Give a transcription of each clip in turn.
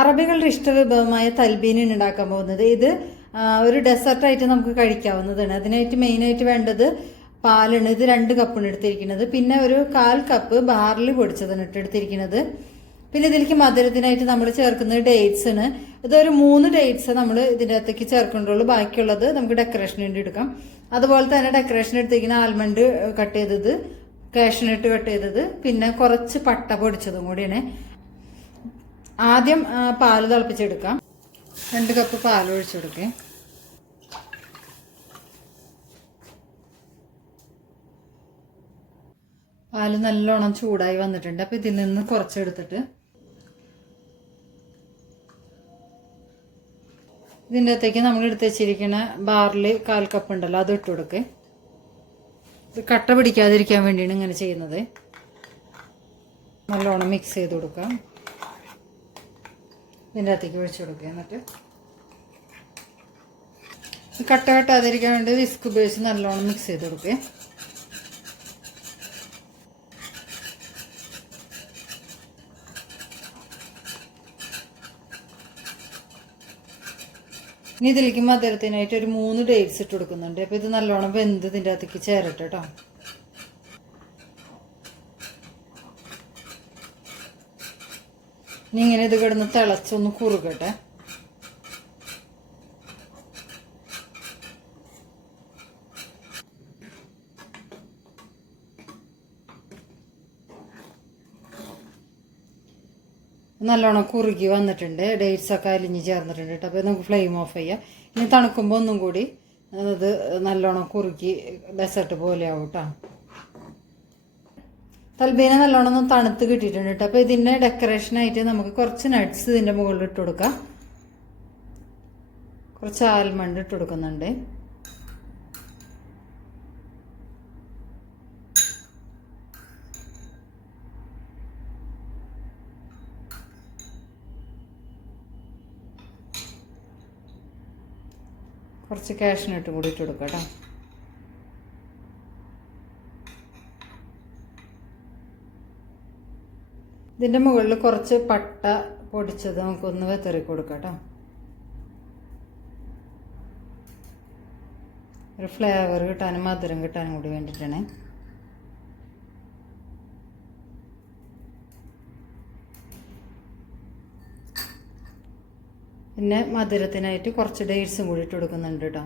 അറബികളുടെ ഇഷ്ടവിഭവമായ തൽബീനാണ് ഉണ്ടാക്കാൻ പോകുന്നത്. ഇത് ഒരു ഡെസർട്ടായിട്ട് നമുക്ക് കഴിക്കാവുന്നതാണ്. അതിനായിട്ട് മെയിനായിട്ട് വേണ്ടത് പാലാണ്. ഇത് രണ്ട് കപ്പാണ് എടുത്തിരിക്കുന്നത്. പിന്നെ ഒരു കാൽ കപ്പ് ബാറിൽ പൊടിച്ചതാണ് ഇട്ടെടുത്തിരിക്കുന്നത് പിന്നെ ഇതിലേക്ക് മധുരത്തിനായിട്ട് നമ്മൾ ചേർക്കുന്നത് ഡേറ്റ്സ് ആണ്. ഇതൊരു മൂന്ന് ഡേറ്റ്സ് നമ്മൾ ഇതിന്റെ അകത്തേക്ക് ചേർക്കേണ്ടുള്ളൂ ബാക്കിയുള്ളത് നമുക്ക് ഡെക്കറേഷൻ വേണ്ടി എടുക്കാം. അതുപോലെ തന്നെ ഡെക്കറേഷൻ എടുത്തിരിക്കുന്ന ആൽമണ്ട് കട്ട് ചെയ്തത് കാഷ്നട്ട് കട്ട് ചെയ്തത് പിന്നെ കുറച്ച് പട്ട പൊടിച്ചതും കൂടിയാണ്. ആദ്യം പാൽ തിളപ്പിച്ചെടുക്കാം. രണ്ട് കപ്പ് പാൽ ഒഴിച്ചെടുക്കേ. പാൽ നല്ലോണം ചൂടായി വന്നിട്ടുണ്ട്. അപ്പോൾ ഇതിൽ നിന്ന് കുറച്ചെടുത്തിട്ട് ഇതിന്റെ അകത്തേക്ക് നമ്മൾ എടുത്ത് വെച്ചിരിക്കുന്ന ബാർലി കാൽ കപ്പ് ഉണ്ടല്ലോ അത് ഇട്ട് കൊടുക്കേ. ഇത് കട്ട പിടിക്കാതിരിക്കാൻ വേണ്ടിയാണ് ഇങ്ങനെ ചെയ്യുന്നത്. നല്ലോണം മിക്സ് ചെയ്ത് കൊടുക്കാം. ഇതിന്റെ അകത്തേക്ക് ഒഴിച്ചു കൊടുക്കുക. എന്നിട്ട് കട്ട കട്ടാതിരിക്കാൻ വേണ്ടി വിസ്ക് ഉപയോഗിച്ച് നല്ലോണം മിക്സ് ചെയ്ത് കൊടുക്കുക. ഇനി ഇതിലേക്ക് മധുരത്തിനായിട്ട് ഒരു മൂന്ന് ഡേറ്റ്സ് ഇട്ട് കൊടുക്കുന്നുണ്ട്. അപ്പോൾ ഇത് നല്ലോണം വെന്ത് ഇതിന്റെ അകത്തേക്ക് ചേരട്ടെ കേട്ടോ ഇനി ഇങ്ങനെ ഇത് കിടന്ന് തിളച്ചൊന്ന് കുറുകട്ടെ. നല്ലോണം കുറുകി വന്നിട്ടുണ്ട്. ഡേറ്റ്സ് ഒക്കെ അലിഞ്ഞ് ചേർന്നിട്ടുണ്ട് കേട്ടോ. അപ്പോൾ നമുക്ക് ഫ്ലെയിം ഓഫ് ചെയ്യാം. ഇനി തണുക്കുമ്പോൾ ഒന്നും കൂടി അത് നല്ലോണം കുറുക്കി ഡെസേർട്ട് പോലെ ആവും കേട്ടോ. തൽബീന നല്ലോണം ഒന്ന് തണുത്ത് കിട്ടിയിട്ടുണ്ട് കേട്ടോ അപ്പോൾ ഇതിന്റെ ഡെക്കറേഷനായിട്ട് നമുക്ക് കുറച്ച് നട്ട്സ് ഇതിന്റെ മുകളിൽ ഇട്ട് കൊടുക്കാം. കുറച്ച് ആൽമണ്ട് ഇട്ട് കൊടുക്കുന്നുണ്ട്. കുറച്ച് കാഷ്നട്ട് കൂടി ഇട്ട് കൊടുക്കാം കേട്ടോ ഇതിന്റെ മുകളിൽ കുറച്ച് പട്ട പൊടിച്ചത് നമുക്കൊന്ന് വെത്തറി കൊടുക്കാം കേട്ടോ ഒരു ഫ്ലേവർ കിട്ടാനും മധുരം കിട്ടാനും കൂടി വേണ്ടിയിട്ടാണ് പിന്നെ മധുരത്തിനായിട്ട് കുറച്ച് ഡേറ്റ്സും കൂടി ഇട്ട് കൊടുക്കുന്നുണ്ട് കേട്ടോ.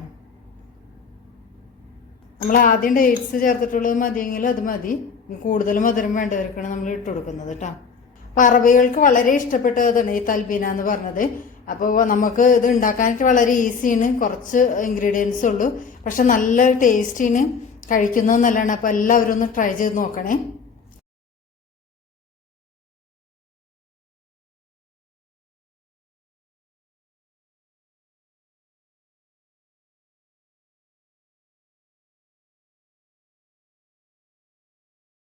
നമ്മൾ ആദ്യം ഡേറ്റ്സ് ചേർത്തിട്ടുള്ളത് മതിയെങ്കിൽ അത് മതി. കൂടുതൽ മധുരം വേണ്ടവർക്കാണ് നമ്മൾ ഇട്ട് കൊടുക്കുന്നത് കേട്ടോ. അപ്പോൾ അറബികൾക്ക് വളരെ ഇഷ്ടപ്പെട്ടതാണ് ഈ തൽബീന എന്ന് പറഞ്ഞത്. അപ്പോൾ നമുക്ക് ഇത് ഉണ്ടാക്കാനൊക്കെ വളരെ ഈസിയാണ്. കുറച്ച് ഇൻഗ്രീഡിയൻസ് ഉള്ളൂ. പക്ഷെ നല്ല ടേസ്റ്റിന് കഴിക്കുന്നതെന്നല്ലാണ് അപ്പോൾ എല്ലാവരും ഒന്ന് ട്രൈ ചെയ്ത് നോക്കണേ.